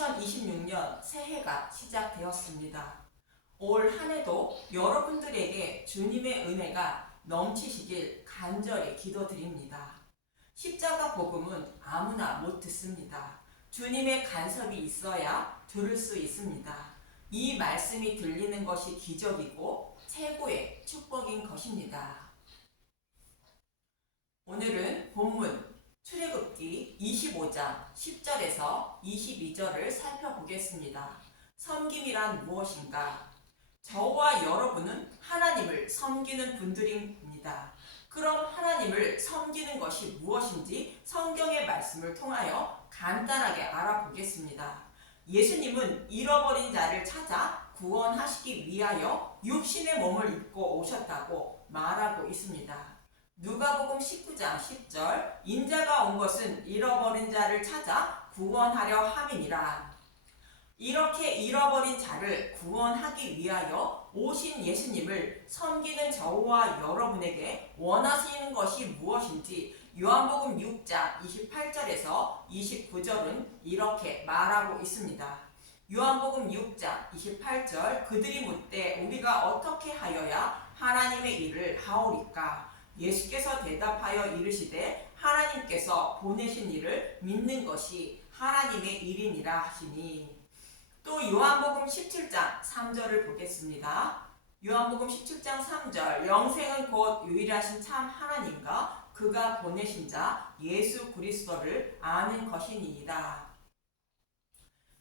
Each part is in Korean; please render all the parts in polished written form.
2026년 새해가 시작되었습니다. 올 한 해도 여러분들에게 주님의 은혜가 넘치시길 간절히 기도드립니다. 십자가 복음은 아무나 못 듣습니다. 주님의 간섭이 있어야 들을 수 있습니다. 이 말씀이 들리는 것이 기적이고 최고의 축복인 것입니다. 오늘은 본문 출애굽기 25장 10절에서 22절을 살펴보겠습니다. 섬김이란 무엇인가? 저와 여러분은 하나님을 섬기는 분들입니다. 그럼 하나님을 섬기는 것이 무엇인지 성경의 말씀을 통하여 간단하게 알아보겠습니다. 예수님은 잃어버린 자를 찾아 구원하시기 위하여 육신의 몸을 입고 오셨다고 말하고 있습니다. 누가복음 19장 10절 인자가 온 것은 잃어버린 자를 찾아 구원하려 함이니라. 이렇게 잃어버린 자를 구원하기 위하여 오신 예수님을 섬기는 저와 여러분에게 원하시는 것이 무엇인지 요한복음 6장 28절에서 29절은 이렇게 말하고 있습니다. 요한복음 6장 28절 그들이 묻되 우리가 어떻게 하여야 하나님의 일을 하오리까? 예수께서 대답하여 이르시되 하나님께서 보내신 이를 믿는 것이 하나님의 일이니라 하시니. 또 요한복음 17장 3절을 보겠습니다. 요한복음 17장 3절 영생은 곧 유일하신 참 하나님과 그가 보내신 자 예수 그리스도를 아는 것이니이다.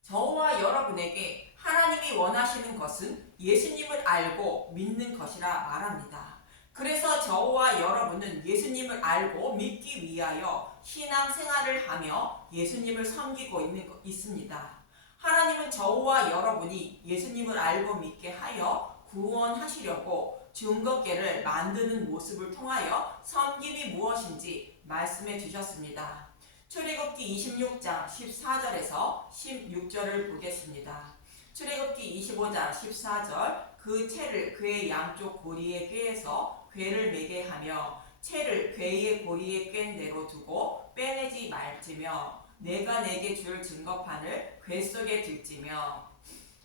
저와 여러분에게 하나님이 원하시는 것은 예수님을 알고 믿는 것이라 말합니다. 그래서 저와 여러분은 예수님을 알고 믿기 위하여 신앙생활을 하며 예수님을 섬기고 있습니다. 하나님은 저와 여러분이 예수님을 알고 믿게 하여 구원하시려고 증거궤를 만드는 모습을 통하여 섬김이 무엇인지 말씀해 주셨습니다. 출애굽기 26장 14절에서 16절을 보겠습니다. 출애굽기 25장 14절 그 채를 그의 양쪽 고리에 꿰서 궤를 매게 하며 채를 궤의 고리에 꿰인 대로 두고 빼내지 말지며 내가 내게 줄 증거판을 궤 속에 들지며.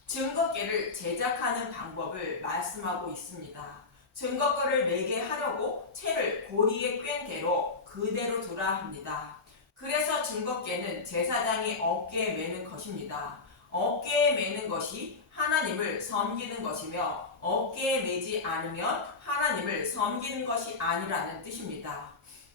증거궤를 제작하는 방법을 말씀하고 있습니다. 증거궤를 매게 하려고 채를 고리에 꿰인 대로 그대로 두라 합니다. 그래서 증거궤는 제사장이 어깨에 매는 것입니다. 어깨에 매는 것이 하나님을 섬기는 것이며 어깨에 매지 않으면 하나님을 섬기는 것이 아니라는 뜻입니다.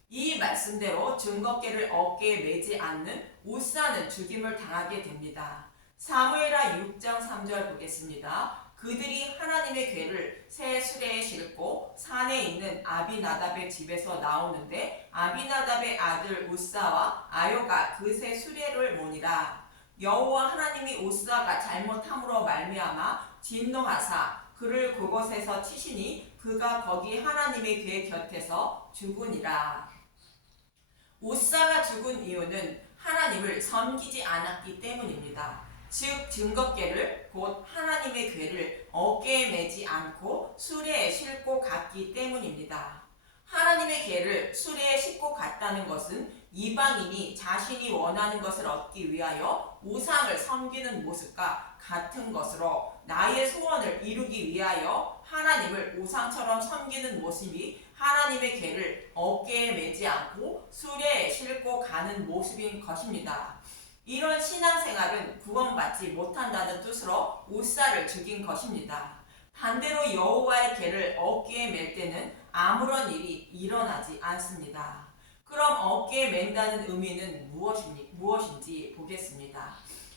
이 말씀대로 증거궤를 어깨에 매지 않는 우사는 죽임을 당하게 됩니다. 사무엘하 6장 3절 보겠습니다. 그들이 하나님의 궤를 새 수레에 싣고 산에 있는 아비나답의 집에서 나오는데 아비나답의 아들 우사와 아요가 그 새 수레를 모니라. 여호와 하나님이 우사가 잘못함으로 말미암아 진노하사 그를 그곳에서 치시니 그가 거기 하나님의 궤 곁에서 죽으니라. 우사가 죽은 이유는 하나님을 섬기지 않았기 때문입니다. 즉 증거궤를 곧 하나님의 궤를 어깨에 매지 않고 수레에 싣고 갔기 때문입니다. 하나님의 궤를 수레에 싣고 갔다는 것은 이방인이 자신이 원하는 것을 얻기 위하여 우상을 섬기는 모습과 같은 것으로 나의 소원을 이루기 위하여 하나님을 우상처럼 섬기는 모습이 하나님의 궤를 어깨에 매지 않고 수레에 싣고 가는 모습인 것입니다. 이런 신앙생활은 구원받지 못한다는 뜻으로 우사를 죽인 것입니다. 반대로 여호와의 궤를 어깨에 맬 때는 아무런 일이 일어나지 않습니다. 그럼 어깨에 맨다는 의미는 무엇인지 보겠습니다.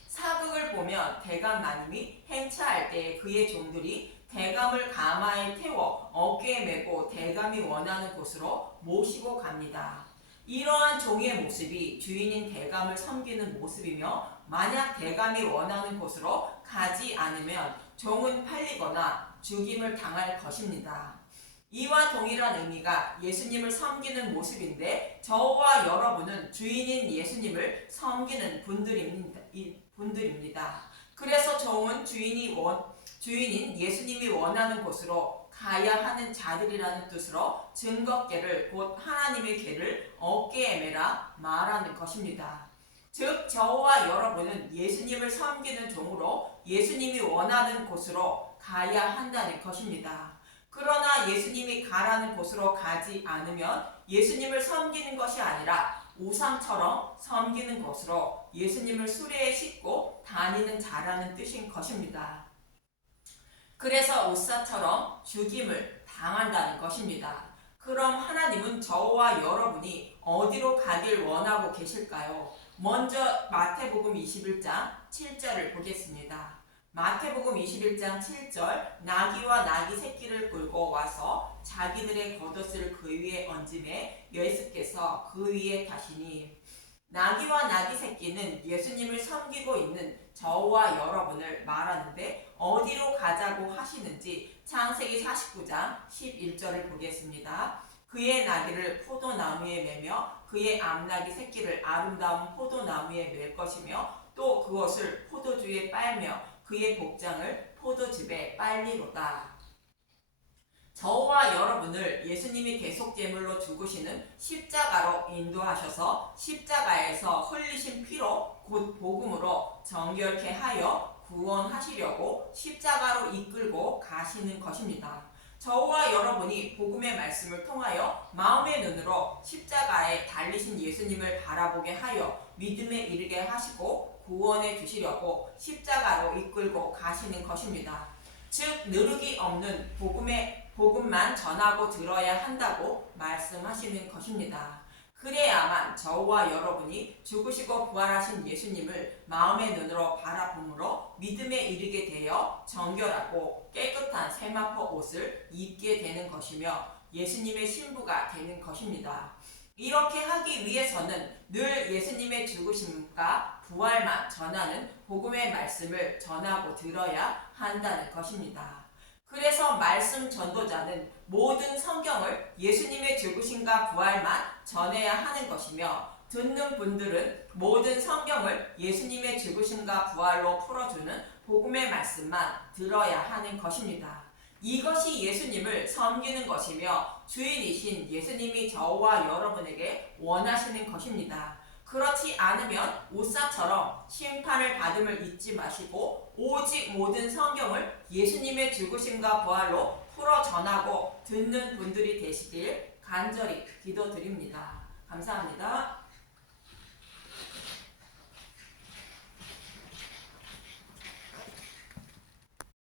사극을 보면 대감마님이 행차할 때 그의 종들이 대감을 가마에 태워 어깨에 메고 대감이 원하는 곳으로 모시고 갑니다. 이러한 종의 모습이 주인인 대감을 섬기는 모습이며 만약 대감이 원하는 곳으로 가지 않으면 종은 팔리거나 죽임을 당할 것입니다. 이와 동일한 의미가 예수님을 섬기는 모습인데 저와 여러분은 주인인 예수님을 섬기는 분들입니다. 그래서 종은 주인인 예수님이 원하는 곳으로 가야 하는 자들이라는 뜻으로 증거궤를 곧 하나님의 궤를 어깨에 매라 말하는 것입니다. 즉 저와 여러분은 예수님을 섬기는 종으로 예수님이 원하는 곳으로 가야 한다는 것입니다. 그러나 예수님이 가라는 곳으로 가지 않으면 예수님을 섬기는 것이 아니라 우상처럼 섬기는 것으로 예수님을 수레에 싣고 다니는 자라는 뜻인 것입니다. 그래서 우사처럼 죽임을 당한다는 것입니다. 그럼 하나님은 저와 여러분이 어디로 가길 원하고 계실까요? 먼저 마태복음 21장 7절을 보겠습니다. 마태복음 21장 7절 나귀와 나귀 새끼를 끌고 와서 자기들의 겉옷을 그 위에 얹음에 예수께서 그 위에 타시니 나귀와 나귀 새끼는 예수님을 섬기고 있는 저와 여러분을 말하는데 어디로 가자고 하시는지 창세기 49장 11절을 보겠습니다. 그의 나귀를 포도나무에 매며 그의 암나귀 새끼를 아름다운 포도나무에 맬 것이며 또 그것을 포도주에 빨며 그의 복장을 포도즙에 빨리로다. 저와 여러분을 예수님이 대속 제물로 죽으시는 십자가로 인도하셔서 십자가에서 흘리신 피로 곧 복음으로 정결케 하여 구원하시려고 십자가로 이끌고 가시는 것입니다. 저와 여러분이 복음의 말씀을 통하여 마음의 눈으로 십자가에 달리신 예수님을 바라보게 하여 믿음에 이르게 하시고 구원해 주시려고 십자가로 이끌고 가시는 것입니다. 즉 느르기 없는 복음만 전하고 들어야 한다고 말씀하시는 것입니다. 그래야만 저와 여러분이 죽으시고 부활하신 예수님을 마음의 눈으로 바라봄으로 믿음에 이르게 되어 정결하고 깨끗한 세마포 옷을 입게 되는 것이며 예수님의 신부가 되는 것입니다. 이렇게 하기 위해서는 늘 예수님의 죽으심과 부활만 전하는 복음의 말씀을 전하고 들어야 한다는 것입니다. 그래서 말씀 전도자는 모든 성경을 예수님의 죽으심과 부활만 전해야 하는 것이며 듣는 분들은 모든 성경을 예수님의 죽으심과 부활로 풀어주는 복음의 말씀만 들어야 하는 것입니다. 이것이 예수님을 섬기는 것이며 주인이신 예수님이 저와 여러분에게 원하시는 것입니다. 그렇지 않으면 우사처럼 심판을 받음을 잊지 마시고 오직 모든 성경을 예수님의 죽으심과 부활로 풀어 전하고 듣는 분들이 되시길 간절히 기도드립니다. 감사합니다.